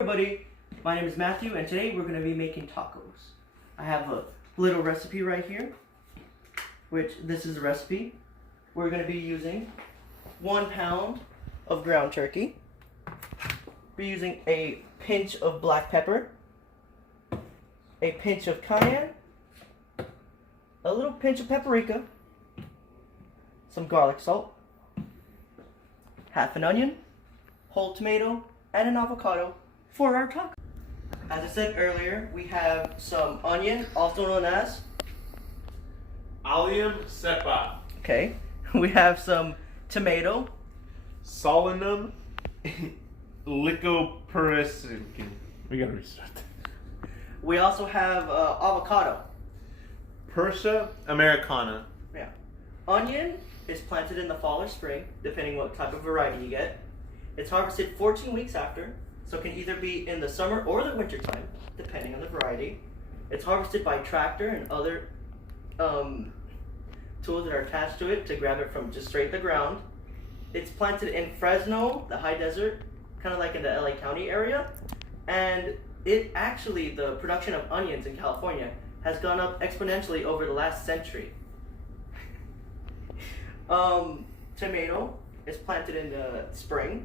Everybody, my name is Matthew and today we're going to be making tacos. I have a little recipe right here, which this is a recipe. We're going to be using 1 pound of ground turkey. We're using a pinch of black pepper, a pinch of cayenne, a little pinch of paprika, some garlic salt, half an onion, whole tomato, and an avocado for our taco. As I said earlier, we have some onion, also known as Allium cepa. Okay. We have some tomato, Solanum lycopericinum. We gotta restart that. We also have avocado. Pssc americana. Yeah. Onion is planted in the fall or spring, depending what type of variety you get. It's harvested 14 weeks after, so it can either be in the summer or the winter time, depending on the variety. It's harvested by tractor and other tools that are attached to it to grab it from just straight the ground. It's planted in Fresno, the high desert, kind of like in the LA County area. And it actually, the production of onions in California has gone up exponentially over the last century. Tomato is planted in the spring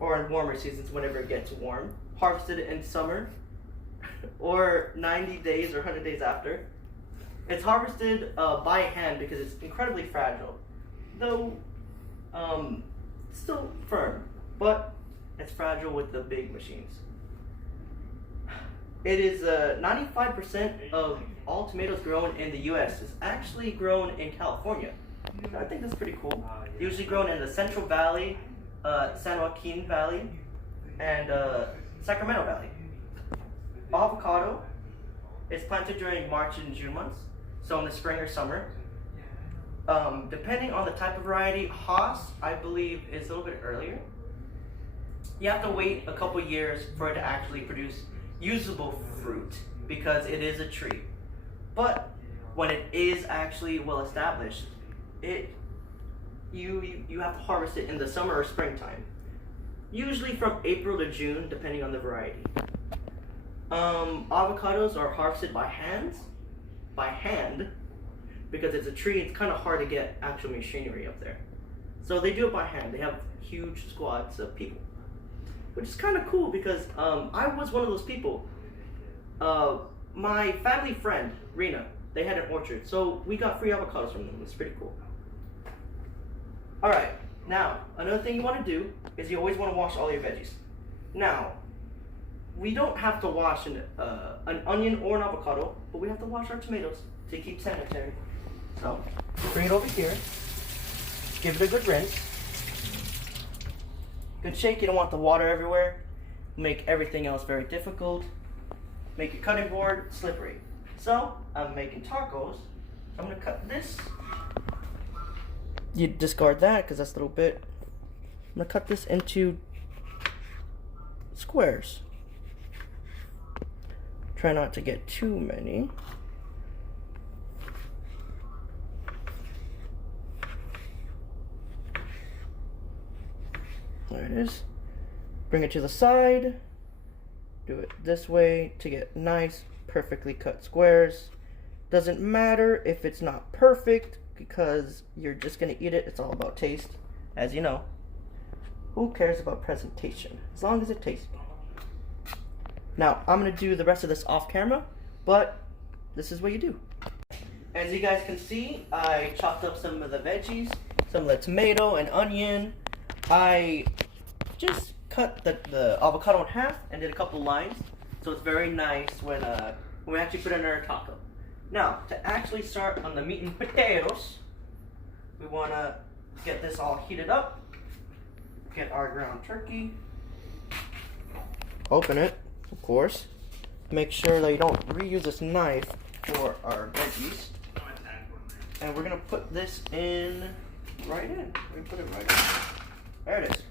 or in warmer seasons whenever it gets warm. Harvested in summer or 90 days or 100 days after. It's harvested by hand because it's incredibly fragile, though still firm, but it's fragile with the big machines. It is 95% of all tomatoes grown in the US is actually grown in California. I think that's pretty cool. Usually grown in the Central Valley, San Joaquin Valley, and Sacramento Valley. Avocado is planted during March and June months, so in the spring or summer. Depending on the type of variety, Hass, I believe, is a little bit earlier. You have to wait a couple years for it to actually produce usable fruit because it is a tree. But when it is actually well established, you have to harvest it in the summer or springtime. Usually from April to June, depending on the variety. Avocados are harvested by hand, because it's a tree. It's kind of hard to get actual machinery up there. So they do it by hand. They have huge squads of people, which is kind of cool because I was one of those people. My family friend, Rena, they had an orchard, so we got free avocados from them. It was pretty cool. Alright, now, another thing you want to do is you always want to wash all your veggies. Now, we don't have to wash an onion or an avocado, but we have to wash our tomatoes to keep sanitary. So, bring it over here, give it a good rinse, good shake. You don't want the water everywhere, make everything else very difficult, make your cutting board slippery. So, I'm making tacos, so I'm going to cut this. You discard that because that's a little bit. I'm going to cut this into squares. Try not to get too many. There it is. Bring it to the side. Do it this way to get nice, perfectly cut squares. Doesn't matter if it's not perfect because you're just going to eat it. It's all about taste, as you know. Who cares about presentation? As long as it tastes good. Now, I'm going to do the rest of this off camera, but this is what you do. As you guys can see, I chopped up some of the veggies, some of the tomato and onion. I just cut the avocado in half and did a couple lines, so it's very nice when we actually put it in our taco. Now, to actually start on the meat and potatoes, we want to get this all heated up. Get our ground turkey. Open it, of course. Make sure that you don't reuse this knife for our veggies. And we're going to put this in right in. We're going to put it right in. There it is.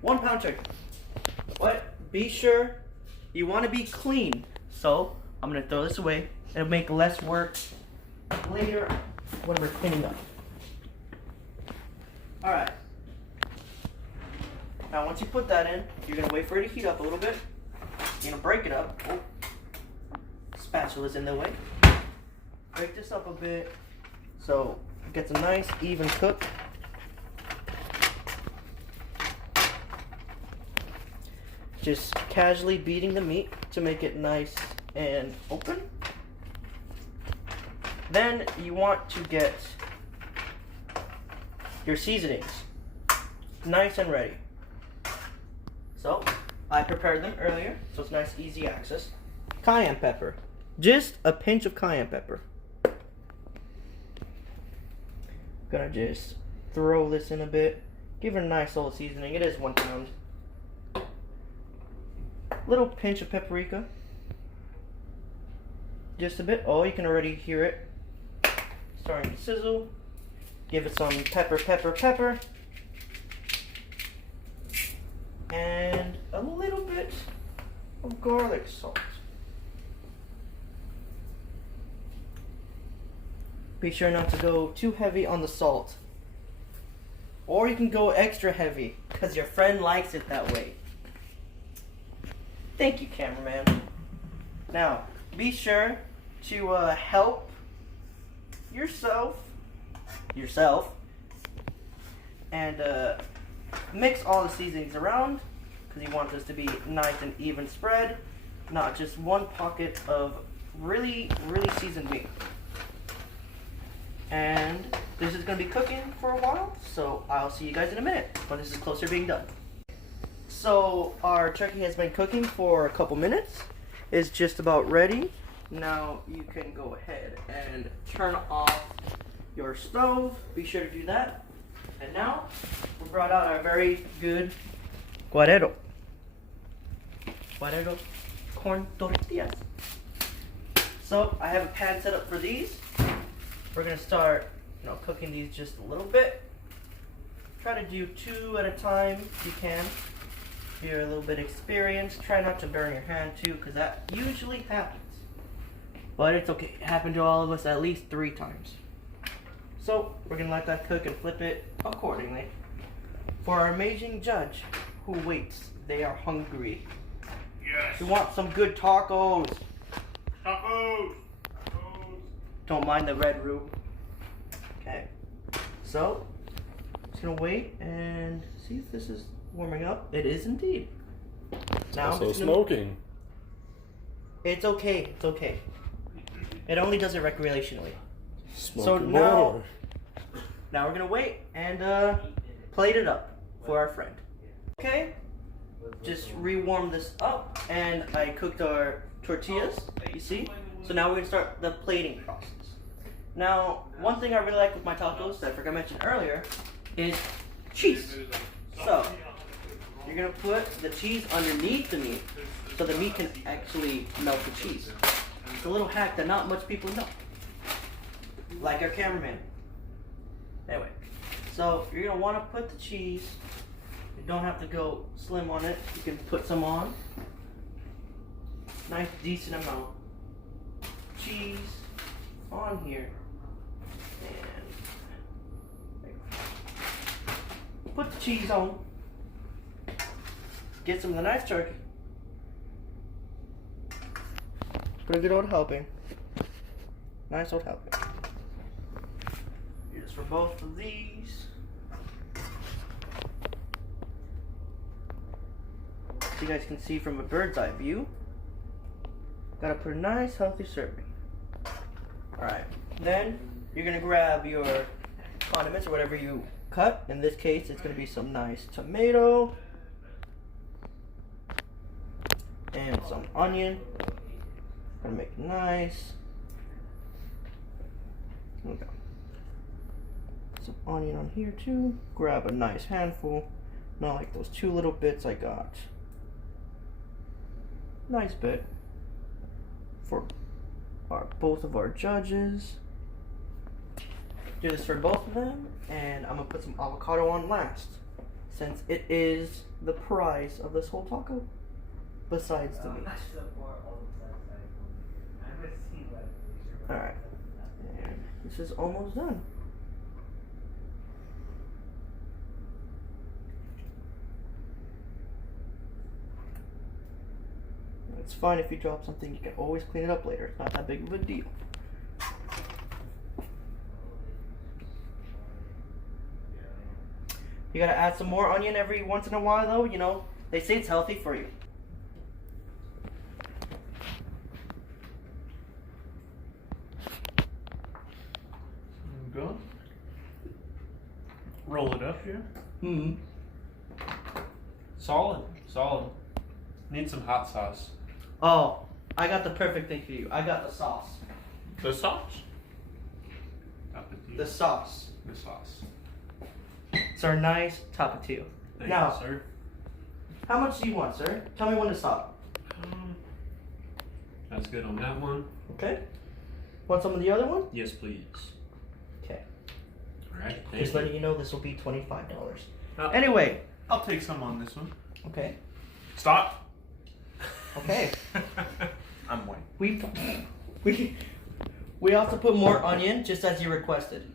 1 pound turkey. But be sure you want to be clean. So I'm going to throw this away. It'll make less work later when we're cleaning up. Alright. Now once you put that in, you're going to wait for it to heat up a little bit. You're gonna break it up. Oh, spatula's in the way. Break this up a bit so it gets a nice even cook. Just casually beating the meat to make it nice and open. Then you want to get your seasonings nice and ready. So I prepared them earlier, so it's nice, easy access. Cayenne pepper, just a pinch of cayenne pepper. Gonna just throw this in a bit, give it a nice little seasoning. It is 1 pound. Little pinch of paprika, just a bit. Oh, you can already hear it starting to sizzle. Give it some pepper, and a little bit of garlic salt. Be sure not to go too heavy on the salt, or you can go extra heavy because your friend likes it that way. Thank you, cameraman. Now, be sure to help yourself, and mix all the seasonings around, because you want this to be nice and even spread, not just one pocket of really seasoned meat. And this is going to be cooking for a while, so I'll see you guys in a minute when this is closer to being done. So our turkey has been cooking for a couple minutes. It's just about ready. Now you can go ahead and turn off your stove. Be sure to do that. And now we brought out our very good guarero corn tortillas. So I have a pan set up for these. We're gonna start, cooking these just a little bit. Try to do 2 at a time if you can. If you're a little bit experienced, try not to burn your hand too, because that usually happens. But it's okay. It happened to all of us at least 3 times. So we're gonna let that cook and flip it accordingly. For our amazing judge who waits, they are hungry. Yes. We want some good tacos. Tacos. Don't mind the red roux. Okay. So just gonna wait and see if this is warming up. It is indeed. Now Also smoking. It's okay. It's okay. It only does it recreationally. Smoking now we're gonna wait and plate it up for our friend. Okay. Just rewarm this up, and I cooked our tortillas. You see. So now we're gonna start the plating process. Now, one thing I really like with my tacos that I forgot to mention earlier is cheese. So you're gonna put the cheese underneath the meat, so the meat can actually melt the cheese. It's a little hack that not much people know, like our cameraman. Anyway, so you're gonna want to put the cheese. You don't have to go slim on it. You can put some on. Nice, decent amount. Cheese on here, and put the cheese on. Get some of the nice turkey. Put a good old helping. Nice old helping. Here's for both of these. So you guys can see from a bird's eye view. Gotta put a nice healthy serving. Alright, then you're gonna grab your condiments or whatever you cut. In this case, it's gonna be some nice tomato and some onion. Gonna make it nice. Okay. Some onion on here too. Grab a nice handful, not like those 2 little bits I got. Nice bit for both of our judges. Do this for both of them, and I'm gonna put some avocado on last, since it is the prize of this whole taco, besides the meat. Alright, and this is almost done. It's fine if you drop something. You can always clean it up later. It's not that big of a deal. You gotta add some more onion every once in a while, though. You know, they say it's healthy for you. Go. Roll it up here. Hmm. Solid. Need some hot sauce. Oh, I got the perfect thing for you. I got the sauce. The sauce? The sauce. The sauce. It's our nice tapatio. Thank Now, you, sir. how much do you want, sir? Tell me when to stop. That's good on that one. Okay. Want some of the other one? Yes, please. Okay. Alright, thank Just you. letting you know this will be $25. Oh. Anyway. I'll take some on this one. Okay. Stop. Okay. I'm white. We also put more onion, just as you requested.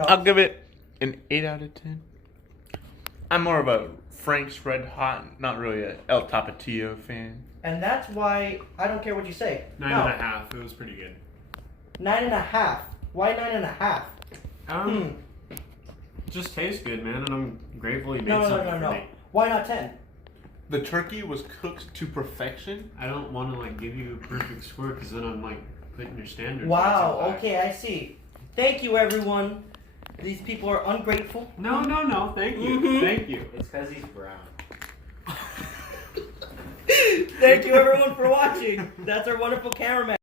I'll give it an 8 out of 10. I'm more of a Frank's Red Hot, not really a El Tapatio fan. And that's why I don't care what you say. 9.5. It was pretty good. 9.5. Why 9.5? Just tastes good, man, and I'm grateful he made No. something for me. Why not 10? The turkey was cooked to perfection. I don't want to like give you a perfect score because then I'm like putting your standards. Wow. way too high. Okay, I see. Thank you, everyone. These people are ungrateful. No. Thank you. Mhm. Thank you. It's because he's brown. Thank you, everyone, for watching. That's our wonderful cameraman.